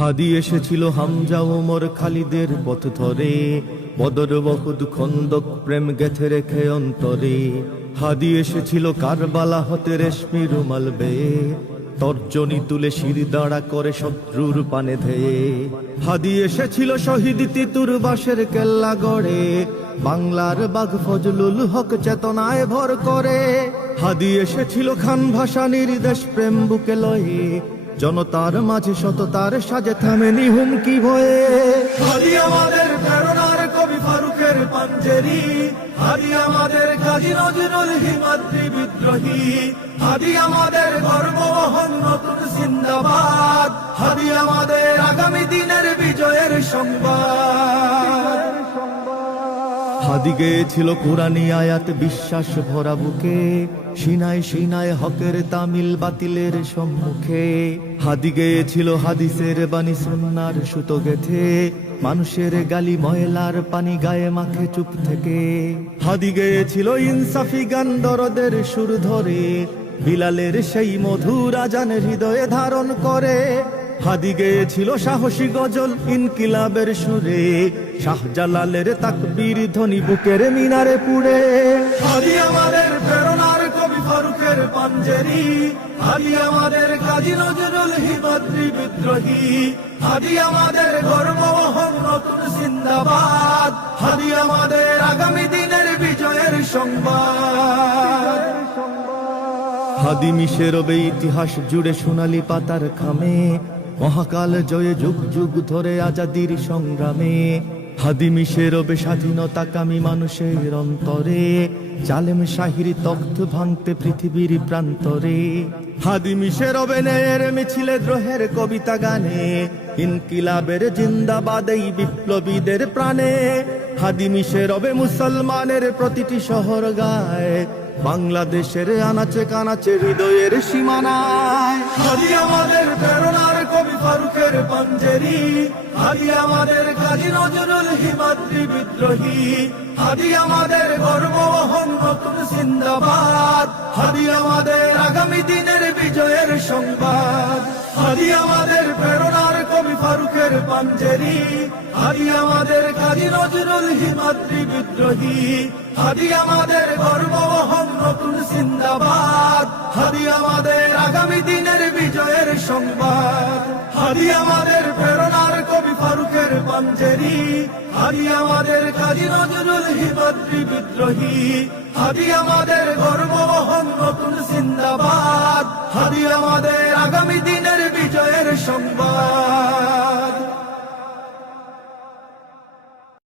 হাদি এসেছিল হামজা ওমর খালিদের পথ ধরে, বদর উহুদ খন্দক প্রেম গেথে রেখে অন্তরে। হাদি এসেছিল কারবালা হতে রেশমি রুমাল বেয়ে, তর্জনী তুলে শির দাঁড়া করে শত্রুর পানে ধেয়ে। হাদি এসেছিল শহীদ তিতুর বাসের কেল্লা গড়ে, বাংলার বাঘ ফজলুল হক চেতনায় ভর করে। হাদি এসেছিল খান ভাসানীর দেশ প্রেম বুকে লয়ে, জনতার মাঝে সততার সাজে থামেনি হুমকি ভয়ে। হাদি আমাদের প্রেরণার কবি ফারুকের পাঞ্জেরি, হাদি আমাদের কাজী নজরুল হিমাদ্রি বিদ্রোহী, হাদি আমাদের গর্ববহন নতুন জিন্দাবাদ, হাদি আমাদের আগামী দিনের বিজয়ের সংবাদ। হাদি গেয়েছিল কুরআনী আয়াত বিশ্বাস ভরা বুকে, সিনায় সিনায় হকের তামিল বাতিলের সম্মুখে। হাদি গেয়েছিল হাদিসের বাণী সুন্নাহর সুতো গেথে, মানুষের গালি ময়লার পানি গায়ে মাখে চুপ থেকে। হাদি গেয়েছিল ইনসাফি গান দরদের সুর ধরে, বিলালের সেই মধুর আজান হৃদয়ে ধারণ করে। হাদি গেয়েছিল সাহসী গজল ইনকিলাবের সুরে, শাহজালালের তাকবীর ধ্বনি বুকের মিনারে পুড়ে। হাদি আমাদের প্রেরণার কবি ফারুকের পাঞ্জেরি, হাদি আমাদের কাজী নজরুল হিমাদ্রি বিদ্রোহী, হাদি আমাদের গর্ববহন নতুন জিন্দাবাদ, হাদি আমাদের আগামী দিনের বিজয়ের সংবাদ। হাদি মিশে রবে ইতিহাস জুড়ে সোনালী পাতার খামে, মহাকাল জয়ে যুগ যুগ ধরে আজাদির সংগ্রামে। হাদি মিশে রবে স্বাধীনতাকামী মানুষের অন্তরে, জালেম শাহির তখ্ত ভাঙতে পৃথিবীর প্রান্তরে। হাদি মিশে রবে ন্যায়ের মিছিলে দ্রোহের কবিতা গানে, ইনকিলাবের জিন্দাবাদ এই বিপ্লবীদের প্রাণে। হাদি মিশে রবে মুসলমানের প্রতিটি শহর গায়, বাংলাদেশের আনাচে কানাচে হৃদয়ের সীমানায়। হাদি আমাদের প্রেরণার কবি ফারুকের পাঞ্জেরি, হাদি আমাদের কাজী নজরুল হিমাদ্রি বিদ্রোহী, হাদি আমাদের গর্ববহন নতুন জিন্দাবাদ, হাদি আমাদের আগামী দিনের বিজয়ের সংবাদ। হাদি আমাদের প্রেরণার কবি ফারুকের পাঞ্জেরি, হাদি আমাদের কাজী নজরুল হিমাদ্রি বিদ্রোহী, হাদি আমাদের গর্ববহন নতুন জিন্দাবাদ, হাদি আমাদের আগামী দিনের বিজয়ের সংবাদ। হাদি আমাদের প্রেরণার কবি ফারুকের পাঞ্জেরি, হাদি আমাদের কাজী নজরুল হিমাদ্রি বিদ্রোহী, হাদি আমাদের গর্ববহন নতুন জিন্দাবাদ, হাদি আমাদের আগামী দিনের বিজয়ের সংবাদ।